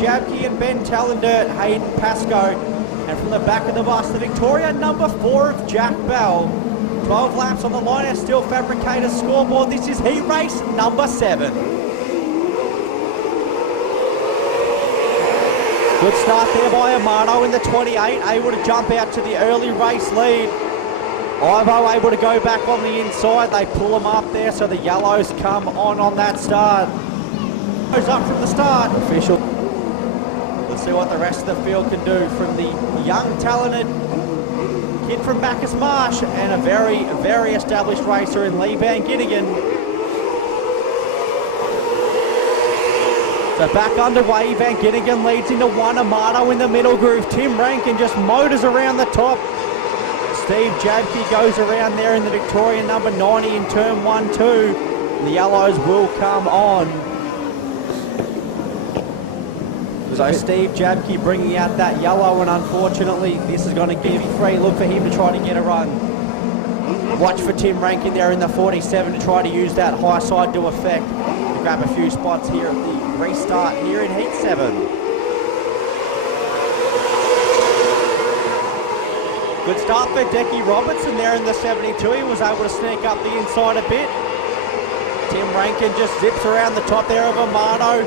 Jabke and Ben Talendert, Hayden Pascoe. And from the back of the bus, the Victoria number 4 of Jack Bell. 12 laps on the line, and Steel Fabricators scoreboard. This is heat race number 7. Good start there by Amano in the 28, able to jump out to the early race lead. Ivo able to go back on the inside. They pull him up there, so the yellows come on that start. Goes up from the start. Official. Let's see what the rest of the field can do from the young, talented kid from Bacchus Marsh and a very, very established racer in Lee Van Ginnigan. So back underway, Van Ginnigan leads into 1, Amato in the middle groove. Tim Rankin just motors around the top. Steve Jabke goes around there in the Victoria number 90 in turn 1-2. The yellows will come on. So Steve Jabke bringing out that yellow, and unfortunately this is going to give a free look for him to try to get a run. Watch for Tim Rankin there in the 47 to try to use that high side to effect. To grab a few spots here at the restart here in heat 7. Good start for Decky Robertson there in the 72. He was able to sneak up the inside a bit. Tim Rankin just zips around the top there of Amano.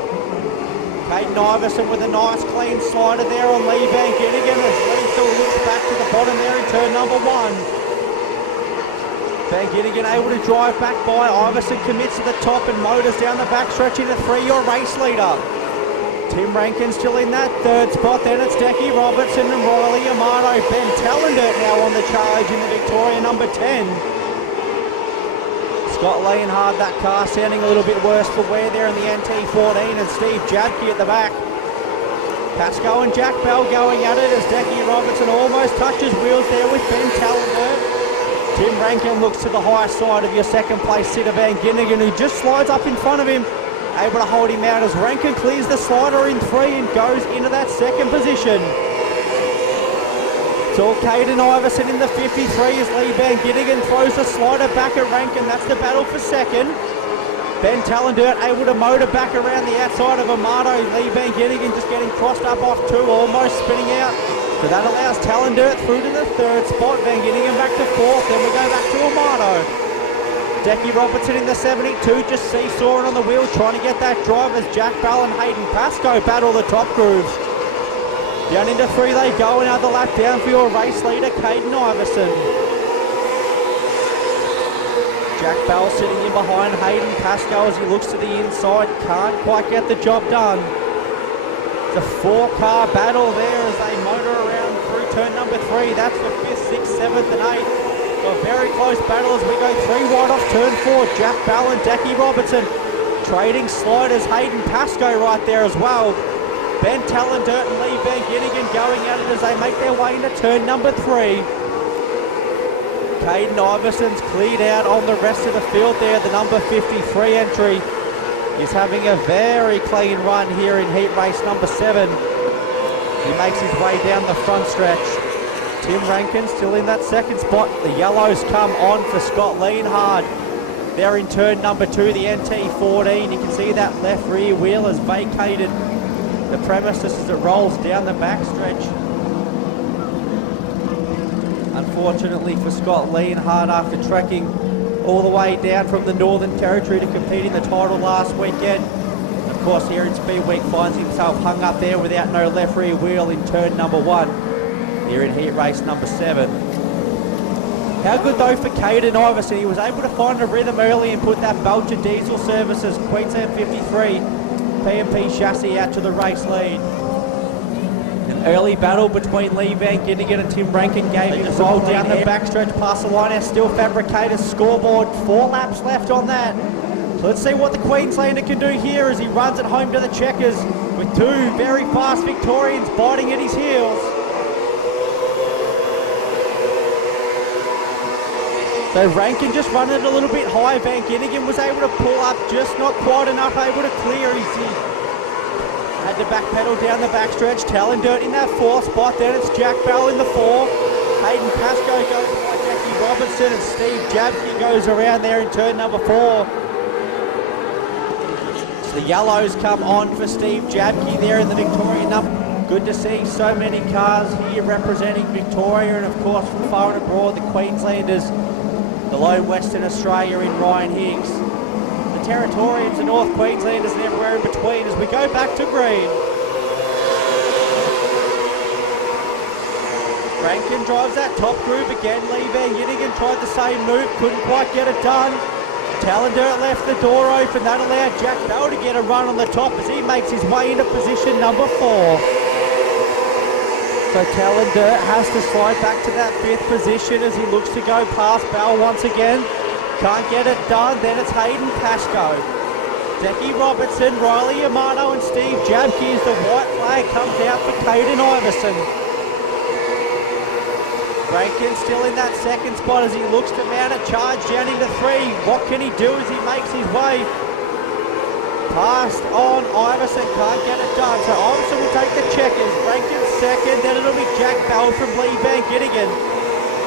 Caden Iverson with a nice clean slider there on Lee Van Ginnigan as Lethal looks back to the bottom there in turn number 1. Van Ginnigan able to drive back by. Iverson commits to the top and motors down the backstretch into 3, your race leader. Tim Rankin still in that 3rd spot. Then it's Decky Robertson and Riley Amano. Ben Talendert now on the charge in the Victoria number 10. Scott Leonhard, that car sounding a little bit worse for wear there in the NT14, and Steve Jabke at the back. Pascoe and Jack Bell going at it as Decky Robertson almost touches wheels there with Ben Talendert. Tim Rankin looks to the high side of your second place sitter Van Ginnigan, who just slides up in front of him, able to hold him out as Rankin clears the slider in 3 and goes into that second position. It's all Caden Iverson in the 53 as Lee Van Ginnigan throws the slider back at Rankin. That's the battle for second. Ben Talendert able to motor back around the outside of Amato. Lee Van Ginnigan just getting crossed up off 2, almost spinning out. So that allows Talendert through to the 3rd spot. Van Ginnigan back to 4th. Then we go back to Amato. Decky Robertson in the 72 just seesawing on the wheel, trying to get that drive as Jack Bell and Hayden Pascoe battle the top grooves. Down into 3 they go, another lap down for your race leader, Caden Iverson. Jack Bell sitting in behind Hayden Pascoe as he looks to the inside, can't quite get the job done. It's a 4-car battle there as they motor around through turn number 3. That's for 5th, 6th, 7th and 8th. So a very close battle as we go 3 wide off turn 4. Jack Bell and Decky Robertson trading sliders. Hayden Pascoe right there as well. Ben Talendert and Lee Van Ginnigan going at it as they make their way into turn number 3. Caden Iverson's cleared out on the rest of the field there. The number 53 entry is having a very clean run here in heat race number 7. He makes his way down the front stretch. Tim Rankin still in that 2nd spot. The yellows come on for Scott Leonhard. They're in turn number 2, the NT14. You can see that left rear wheel has vacated the premises as it rolls down the backstretch. Unfortunately for Scott Leonhard, after trekking all the way down from the Northern Territory to compete in the title last weekend, of course here in Speed Week finds himself hung up there without no left rear wheel in turn number 1 here in heat race number 7. How good though for Caden Iverson. He was able to find a rhythm early and put that Belcher Diesel Services Queensland 53 PMP chassis out to the race lead. An early battle between Lee Van Ginnigan and Tim Rankin gave him a roll down the backstretch past the line. Our Steel Fabricators scoreboard, 4 laps left on that. So let's see what the Queenslander can do here as he runs it home to the checkers with 2 very fast Victorians biting at his heels. So Rankin just running it a little bit high. Van Ginnigan was able to pull up, just not quite enough able to clear. He had to backpedal down the backstretch. Talendert in that 4th spot. Then it's Jack Bell in the 4. Hayden Pascoe goes by Decky Robertson and Steve Jabke goes around there in turn number 4. The yellows come on for Steve Jabke there in the Victorian number. Good to see so many cars here representing Victoria, and of course from far and abroad, the Queenslanders, the lone Western Australia in Ryan Higgs. The Territorians, the North Queenslanders and everywhere in between as we go back to green. Rankin drives that top group again. Lee Van Yinigan tried the same move, couldn't quite get it done. Talendert left the door open. That allowed Jack Bell to get a run on the top as he makes his way into position number 4. So Talendert has to slide back to that 5th position as he looks to go past Bell once again. Can't get it done. Then it's Hayden Pascoe. Decky Robertson, Riley Yamato and Steve Jabke as the white flag comes out for Caden Iverson. Rankin still in that 2nd spot as he looks to mount a charge down into 3. What can he do as he makes his way past on Iverson? Can't get it done. So Iverson will take the checkers. Rankin 2nd, then it'll be Jack Bell from Lee Van Gittigan.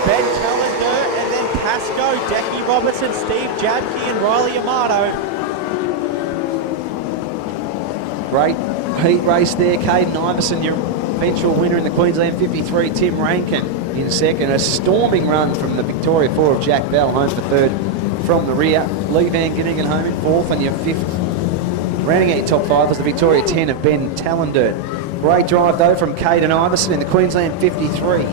Ben Talendert and then Pascoe, Decky Robertson, Steve Jabke and Riley Yamato. Great heat race there. Caden Iverson, your eventual winner in the Queensland 53. Tim Rankin in 2nd. A storming run from the Victoria 4 of Jack Bell, home for 3rd from the rear. Lee Van Gittigan home in 4th, and your 5th. Rounding out your top 5 was the Victoria 10 of Ben Talendert. Great drive though from Caden Iverson in the Queensland 53.